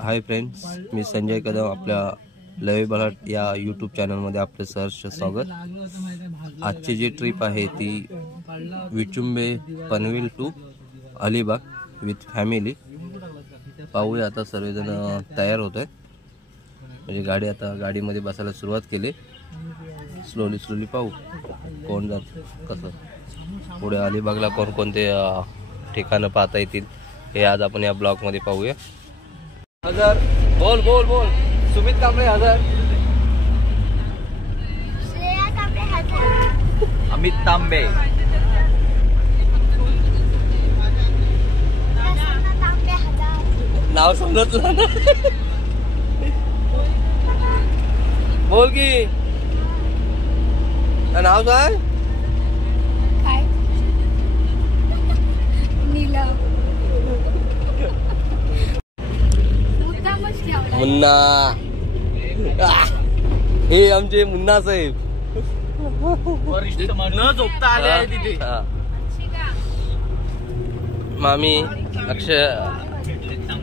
Hi friends, मी संजय कदम आपल्या लवी बलाट या YouTube चॅनलमध्ये आपले सहर्ष स्वागत। आजची जी ट्रिप आहे ती Vichumbe Panvel to Alibag with family. पाहूया आता सर्वजण तयार होत आहेत, म्हणजे गाडी आता गाडीमध्ये बसायला सुरुवात केली। स्लोली पाहू कोण जात कसं पुढे अलिबागला कोणकोणते ठिकाणं पाहता येतील हे आज आपण या ब्लॉग मध्ये पाहूया। हजर बोल बोल बोल सुमित कांबळे हजर, अमित तांबे, नाव समजलं ना? बोल की नाव काय? मुन्ना, हे आमचे मुन्ना साहेब न झोपता आले आहे तिथे। मामी, अक्षय,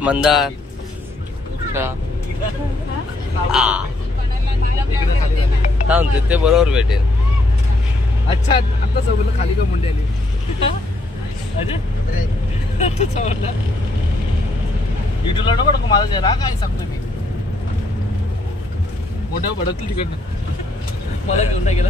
मंदार थांब ते बरोबर भेटेल। अच्छा आता समजलं खाली का मुंडे आली। युट्यूबला नको माझा जरा काय सांगतो मी, मोठ्या भडकतील तिकडनं मला घेऊन नाही गेला।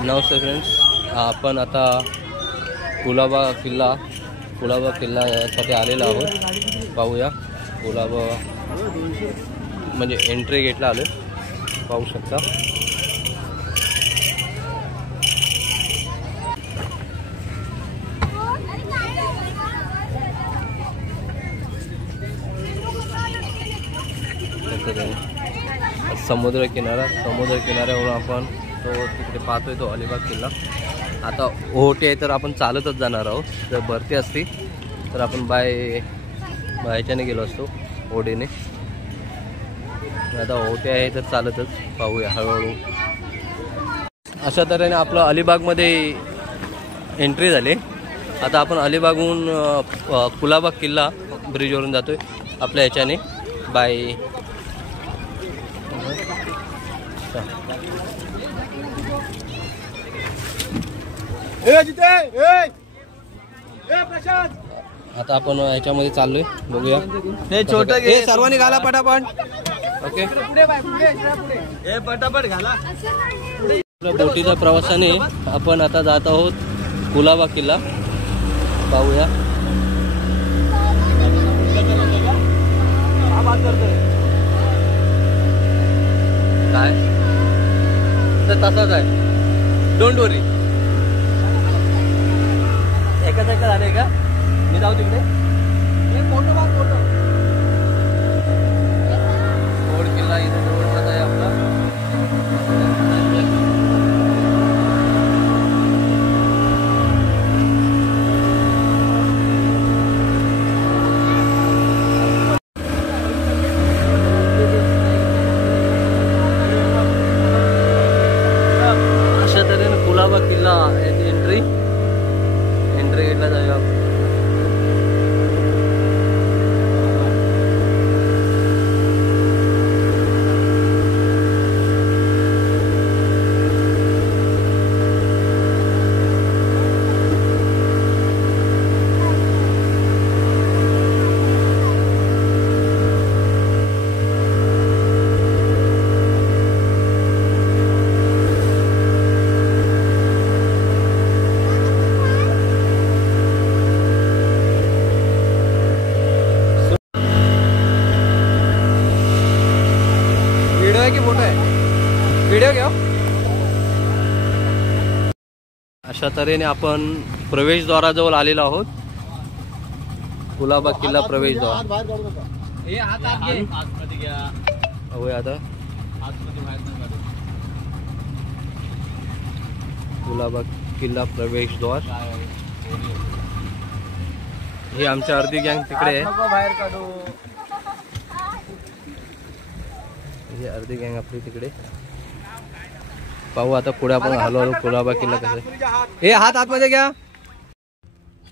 नमस्ते फ्रेंड्स, आपण आता कुलाबा किल्ला यासाठी आलेलो आहोत। पाहूया कुलाबा म्हणजे एंट्री गेटला आलो, पाहू शकता। समुद्र किनाऱ्यावरून आपण तो तिकडे पाहतोय तो अलिबाग किल्ला। आता ओहोटी आहे तर आपण चालतच जाणार आहोत, जर भरती असती तर आपण बायच्याने गेलो असतो ओढीने। आता ओहोटी आहे तर चालतच पाहूया हळूहळू। अशा तऱ्हेने आपलं अलिबागमध्ये एंट्री झाली। आता आपण अलिबागहून कुलाबा किल्ला ब्रिजवरून जातोय आपल्या ह्याच्याने बाय। आता आपण ह्याच्यामध्ये चाललोय, बघूया। हे छोट सर्वांनी घाला पटापट, ओके पटापट घाला। बोटीच्या प्रवासाने आपण आता जात आहोत कुलाबा किल्ला, पाहूया। काय तर तसाच आहे, डोंट वरी। एका साईडला झालंय का? मी जाऊ तिकडे। फोटो गोड किल्ला इथे जवळपास आहे आपला। अशा तऱ्हेने कुलाबा किल्ला याची एंट्री गेटला जाऊया। व्हिडिओ घ्या। अशा तऱ्हेने आपण प्रवेशद्वाराजवळ आलेलो आहोत। कुलाबा किल्ला प्रवेशद्वार. हे हात आतमध्ये घ्या. होय आता आतमध्ये बाहेर नाही काढू. कुलाबा किल्ला प्रवेशद्वार. ही आमची अर्धी गँग तिकडे आहे. बाहेर काढू. ही अर्धी गँग आपली तिकडे. पाहू आता पुढे आपण हळूहळू कुलाबा किल्ला कसं. हे हात आतमध्ये घ्या.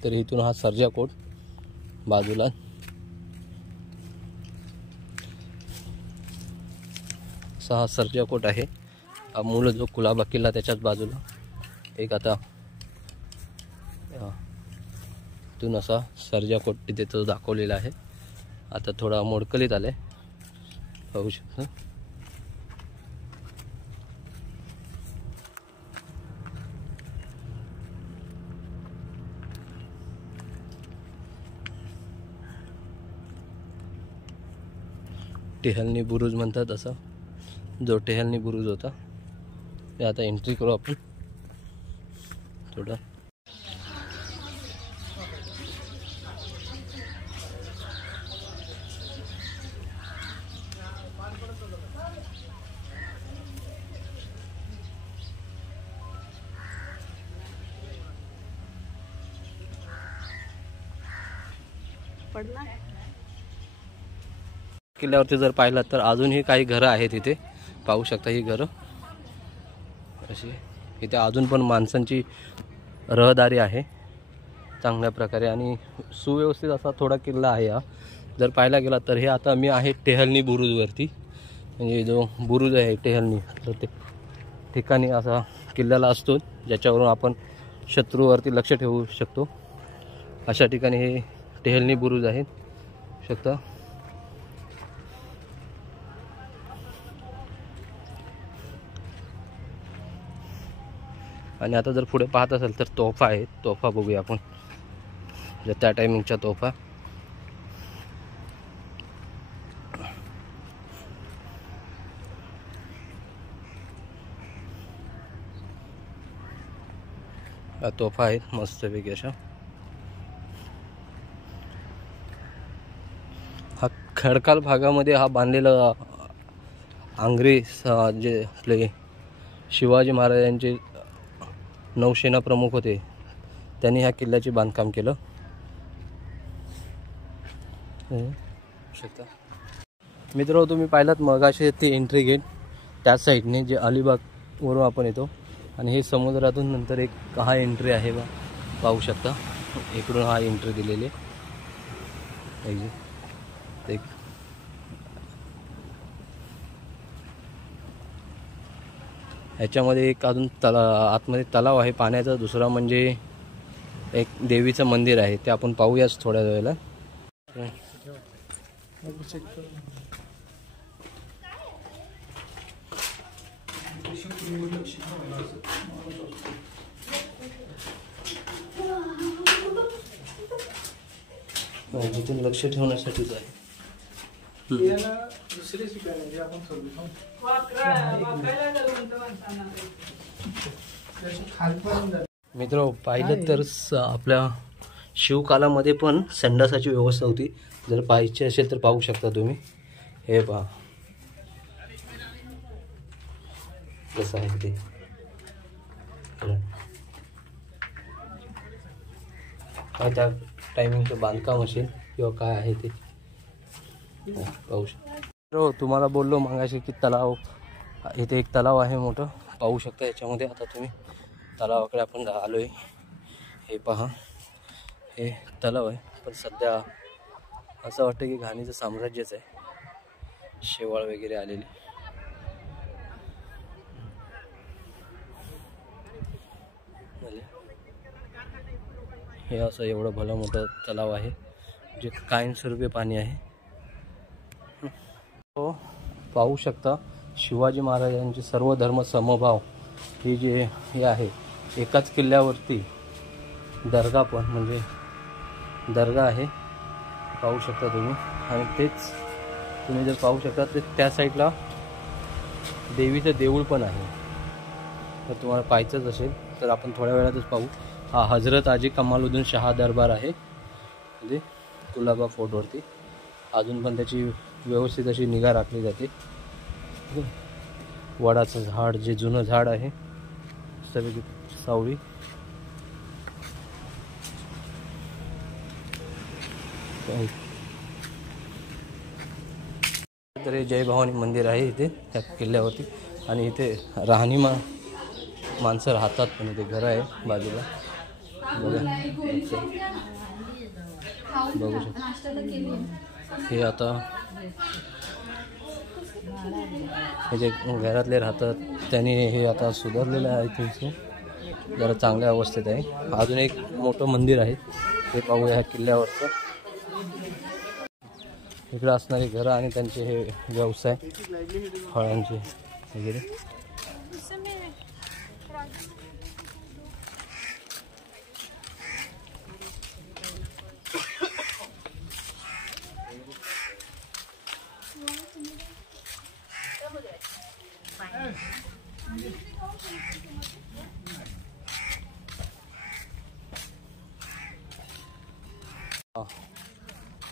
तर इथून हा सर्जा कोट बाजूला. असा हा सर्जा कोट आहे. हा मूळ जो कुलाबा किल्ला त्याच्याच बाजूला एक आता इथून असा सर्जा कोट तिथे तो दाखवलेला आहे. आता थोडा मोडकलीत आलाय पाहू शकता. टेहलनी बुरुज म्हणतात असा जो टेहलनी बुरुज होता ते. आता एंट्री करू आपण थोडं. किल्ल्यावरती जर पाहिलं तर अजूनही काही घरं आहेत इथे पाहू शकता. ही घरं अशी इथे अजून पण माणसांची रहदारी आहे चांगल्या प्रकारे आणि सुव्यवस्थित असा थोडा किल्ला आहे हा जर पाहायला गेला तर. हे आता मी आहे टेहलनी बुरुजवरती, म्हणजे जो बुरुज आहे टेहलनी तर ते ठिकाणी असा किल्ल्याला असतो ज्याच्यावरून आपण शत्रूवरती लक्ष ठेवू शकतो. अशा ठिकाणी हे टेहलनी बुरुज आहे शकता. आणि आता जर पुढे पाहत असेल तर तोफा आहे. तोफा बघूया आपण जर त्या टायमिंगच्या तोफा. तोफा आहेत मस्तपैकी अशा. हा खडकाळ भागामध्ये हा बांधलेला आंग्रे जे आपले शिवाजी महाराजांचे नौसेना प्रमुख होते त्यांनी ह्या किल्ल्याचे बांधकाम केलं शकता. मित्र तुम्ही पाहिलात मगाशी ते एंट्री गेट त्याच साईडने जे अलिबागवरून आपण येतो आणि हे समुद्रातून नंतर एक हा एंट्री आहे बा पाहू शकता. इकडून हा एंट्री दिलेली एक. ह्याच्यामध्ये एक अजून आतमध्ये तलाव आहे पाण्याचा. दुसरा म्हणजे एक देवीचं मंदिर आहे ते आपण पाहूयाच थोड्या वेळेला. तिथून लक्ष ठेवण्यासाठीच आहे. मित्र पाहिलं तर आपल्या शिवकालामध्ये पण संडासाची व्यवस्था होती. जर पाहायची असेल तर पाहू शकता तुम्ही. हे पहा कसं आहे ते. त्या टायमिंगचं बांधकाम असेल किंवा काय आहे ते पाहू शकता. तुम्हाला बोललो मगाशी की तलाव इथे एक तलाव आहे मोठं पाहू शकता. याच्यामध्ये आता तुम्ही तलावाकडे आपण आलो आहे. हे पहा हे तलाव आहे पण सध्या असं वाटतं की घाणीचं साम्राज्यच आहे. शेवाळ वगैरे आलेली. हे असं एवढं भलं मोठं तलाव आहे जे कायमस्वरूपी पाणी आहे. हो पाहू शकता शिवाजी महाराजांचे सर्व धर्म समभाव हे जे हे आहे एकाच किल्ल्यावरती दर्गा पण म्हणजे दर्गा आहे पाहू शकता तुम्ही. आणि तेच तुम्ही जर पाहू शकता तर त्या साईडला देवीचं देऊळ पण आहे. तर तुम्हाला पाहायचंच असेल तर आपण थोड्या वेळातच पाहू. हा हजरत आजी कमालुद्दीन शाह दरबार आहे म्हणजे कुलाबा फोर्टवरती. अजून पण त्याची व्यवस्थित अशी निगा राखली जाते. वडाचं झाड, जे जुनं झाड आहे, सगळी सावळी. तर हे जय भवानी मंदिर आहे इथे त्या किल्ल्यावरती. आणि इथे माणसं राहतात पण इथे घर आहे बाजूला. बघू शकतो. हे आता हे जे घरातले राहतात त्यांनी हे आता सुधारलेलं आहे. तुमचं जरा चांगल्या अवस्थेत आहे. अजून एक मोठं मंदिर आहे ते पाहूया ह्या किल्ल्यावरचं. इकडे असणारी घरं आणि त्यांचे हे व्यवसाय फळांचे वगैरे.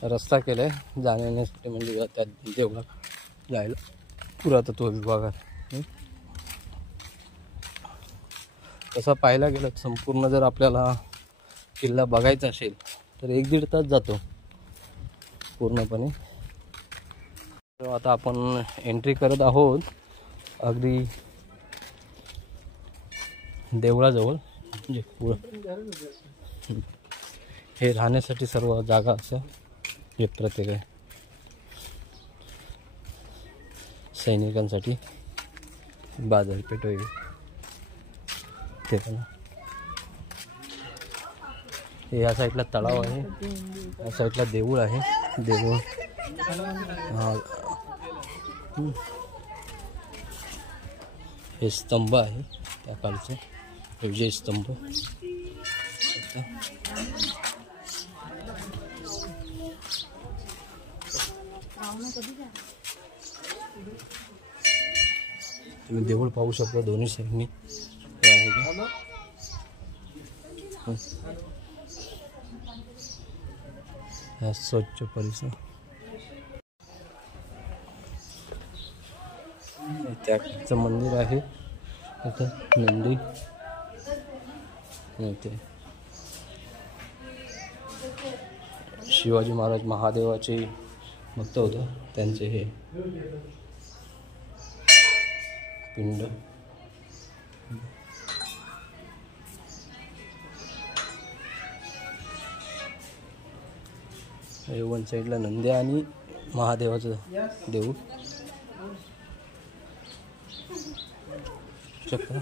रस्ता केलाय जाण्यासाठी, म्हणजे त्या देवळा जायला पुरातत्व विभागात. तसं पाहायला गेलं संपूर्ण जर आपल्याला किल्ला बघायचा असेल तर 1-1.5 तास जातो पूर्णपणे. आता आपण एंट्री करत आहोत अगदी देवळाजवळ. म्हणजे पुढं हे राहण्यासाठी सर्व जागा असं हे प्रत्येक आहे. सैनिकांसाठी बाजारपेठ वगैरे ते पण. हे या साईडला तलाव आहे, या साईडला देऊळ आहे. देऊळ हे स्तंभ आहे त्या काळचे, विजय स्तंभ. तुम्ही देऊळ पाहू शकता दोन्ही साईडनी स्वच्छ परिसर. त्याचं मंदिर आहे इथं, नंदी. ते शिवाजी महाराज महादेवाचे भक्त होतं, त्यांचे हे पिंड. वन साईडला नंदी आणि महादेवाचं देऊळ शकता.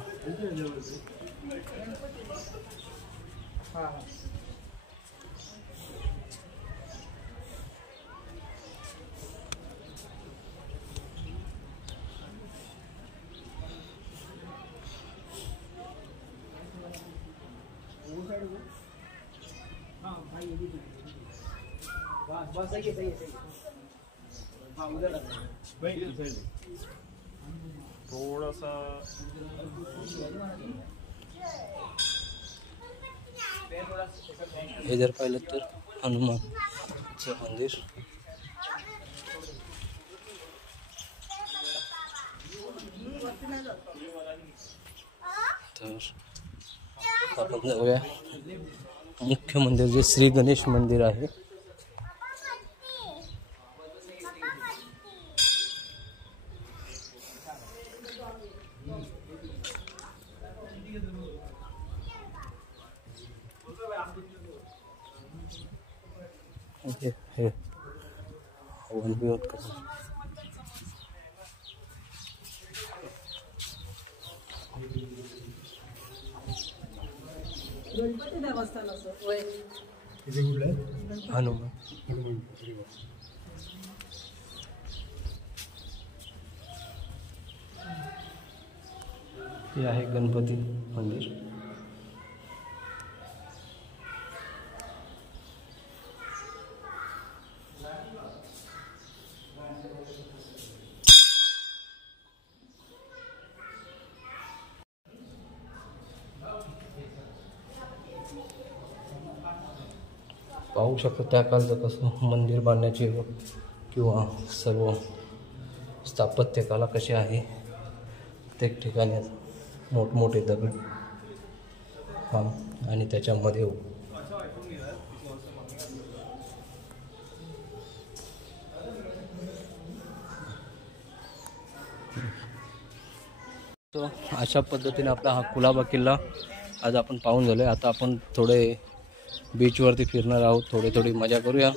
थोड़ा सा हे जर पाहिलं तर हनुमानचं मंदिर. तर आपण जाऊया मुख्य मंदिर, जे श्री गणेश मंदिर आहे. हे हवन भी होत कसं. हनुमान हे आहे गणपती मंदिर. पाहू पाहू शकतो त्या काळचं कसं मंदिर बांधण्याचे किंवा सर्व स्थापत्य कला कशी आहे. प्रत्येक ठिकाणी मोठमोठे दगड आणि त्याच्यामध्ये तो अशा पद्धतीने आपला हा कुलाबा किल्ला आज आपण पाहून झालोय. आता आपण थोडे बीचवरती फिरणार आहोत, थोडी मजा करूया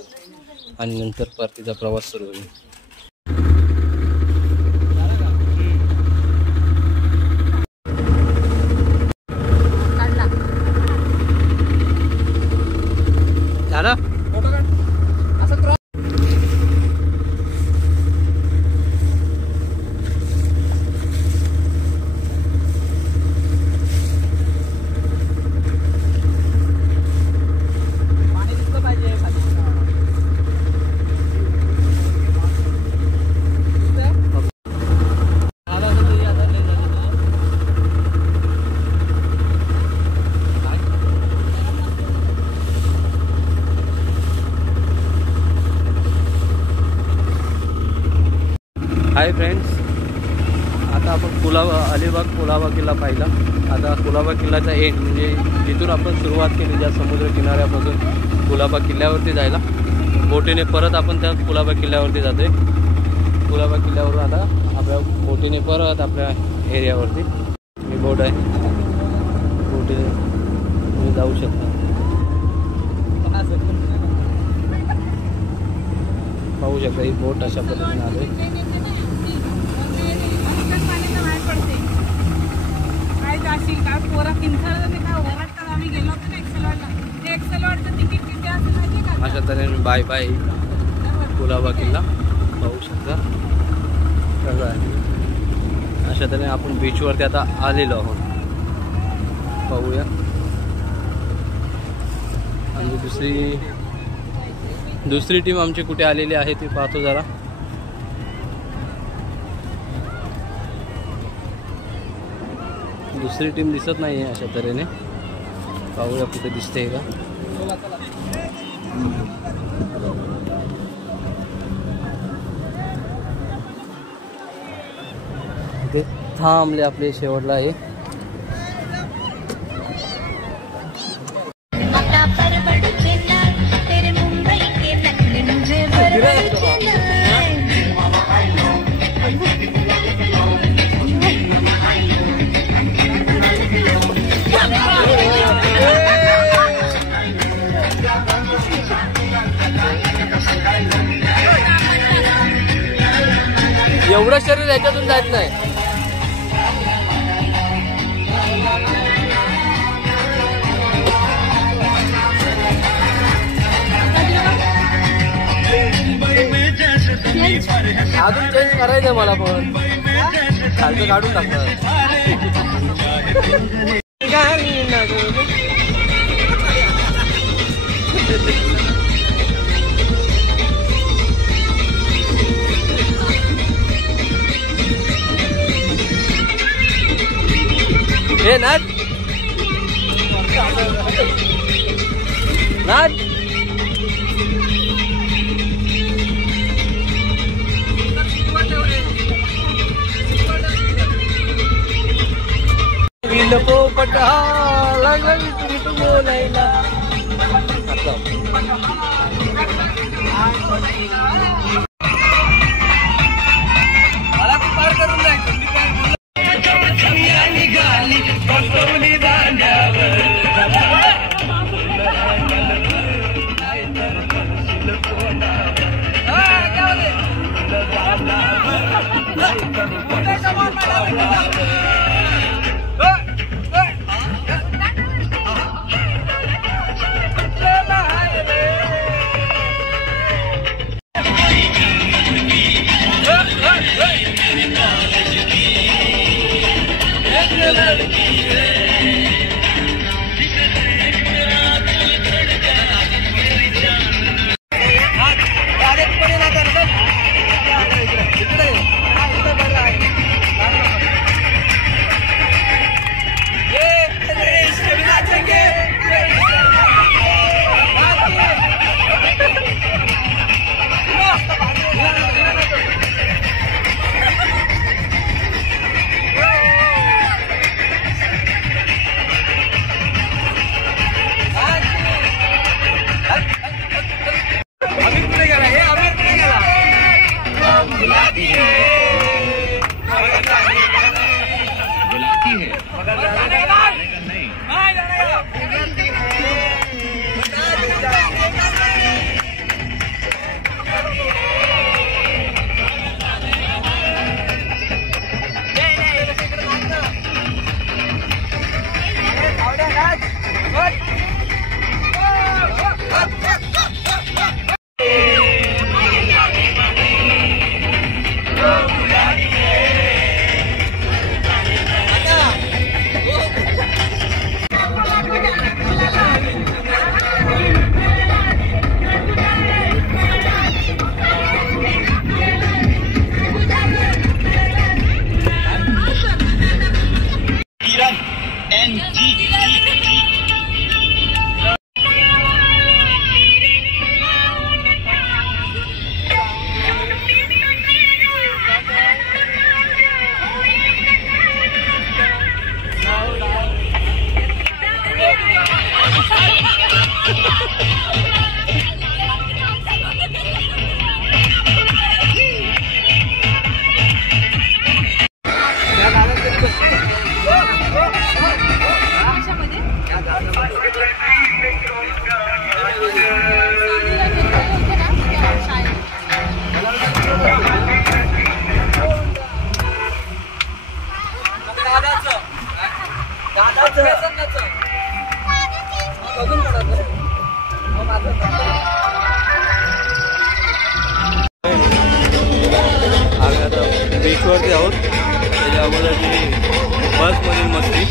आणि नंतर परतीचा प्रवास सुरू होईल. हाय फ्रेंड्स, आता आपण अलिबाग कुलाबा किल्ला पाहिला. आता कुलाबा किल्ल्याचा एंड म्हणजे जिथून आपण सुरुवात केली ज्या समुद्र किनाऱ्यापासून कुलाबा किल्ल्यावरती जायला, बोटीने परत आपण त्या कुलाबा किल्ल्यावरती जातोय. कुलाबा किल्ल्यावरून आता आपल्या बोटीने परत आपल्या एरियावरती ही बोट आहे, बोटीने तुम्ही जाऊ शकता. पाहू शकता ही बोट अशा पद्धतीने आले. अशा तऱ्हेने बाय बाय कुलाबा किल्ला पाहू शकता. अशा तऱ्हेने आपण बीचवरती आता आलेलो आहोत. पाहूया. आणि दुसरी टीम आमची कुठे आलेली आहे ती पाहतो जरा. दुसरी टीम दिसत नाही आहे. अशा तऱ्हेने पाहूया कुठे दिसते का. इथे थांबले आपले शेवटला आहे. एवढं शरीर याच्यातून जात नाही. अजून चेंज करायचंय मला, पण खालचं काढून टाकणार. हे नाच पोपट लागला तू बोलायला. मला पार करून आहोत. त्याच्या अगोदरची बसमधील मस्ती.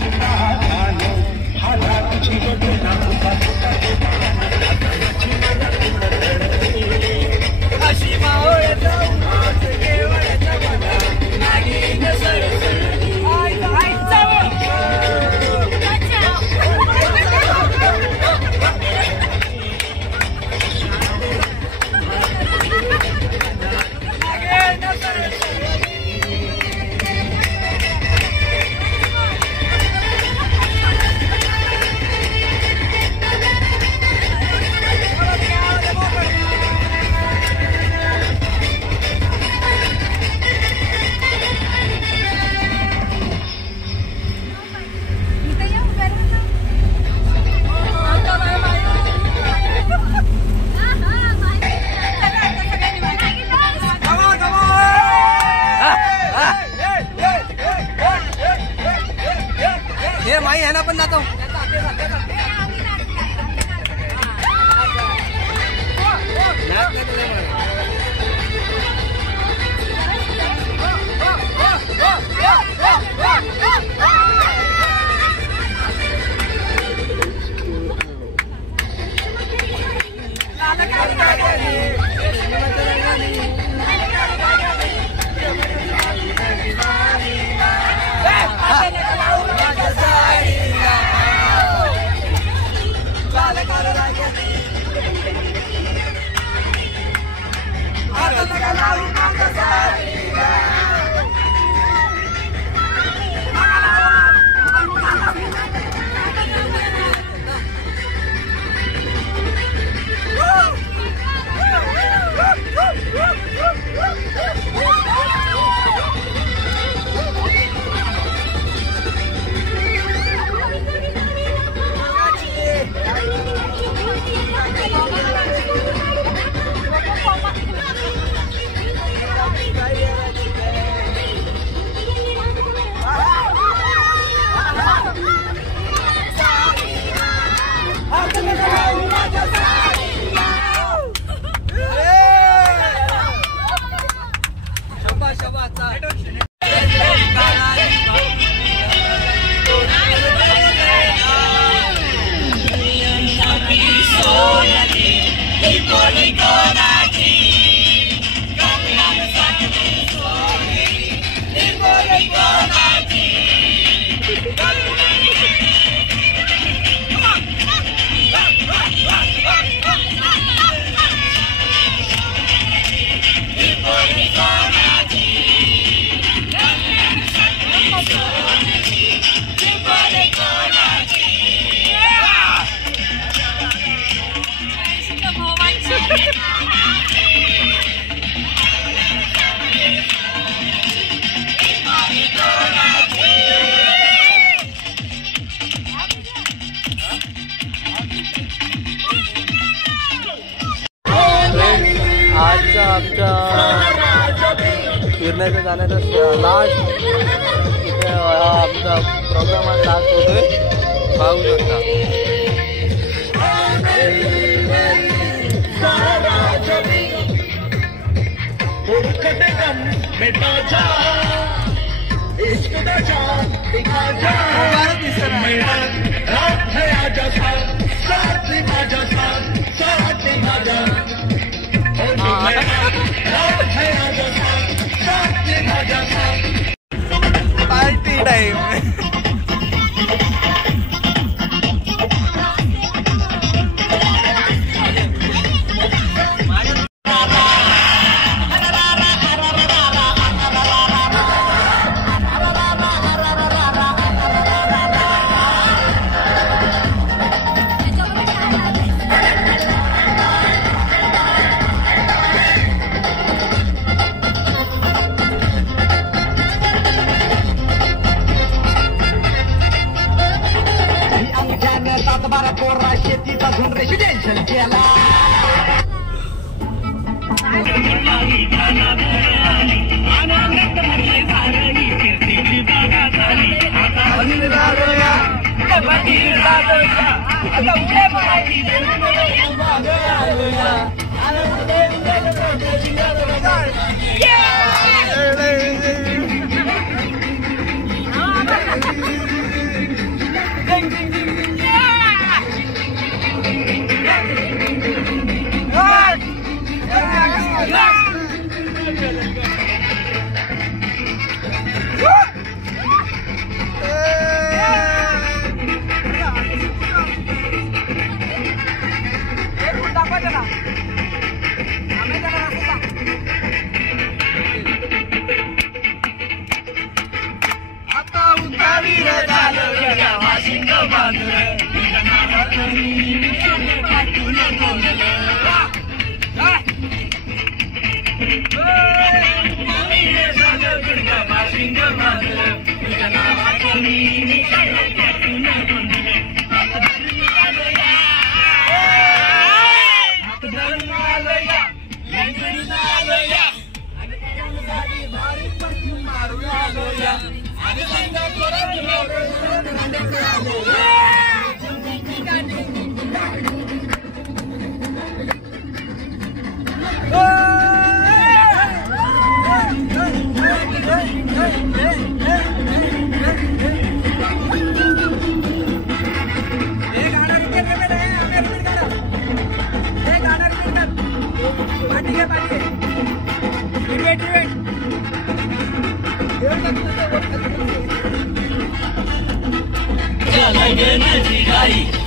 हे माई ह्याना पण जातो. आजच्या आमच्या फिरण्याचं जाण्याचा लास्ट इथे आमचा प्रोग्राम आज लास्ट होतोय. पाहू शकता. Party time.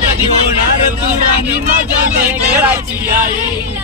कधी होणार तुला मजा करायची आई.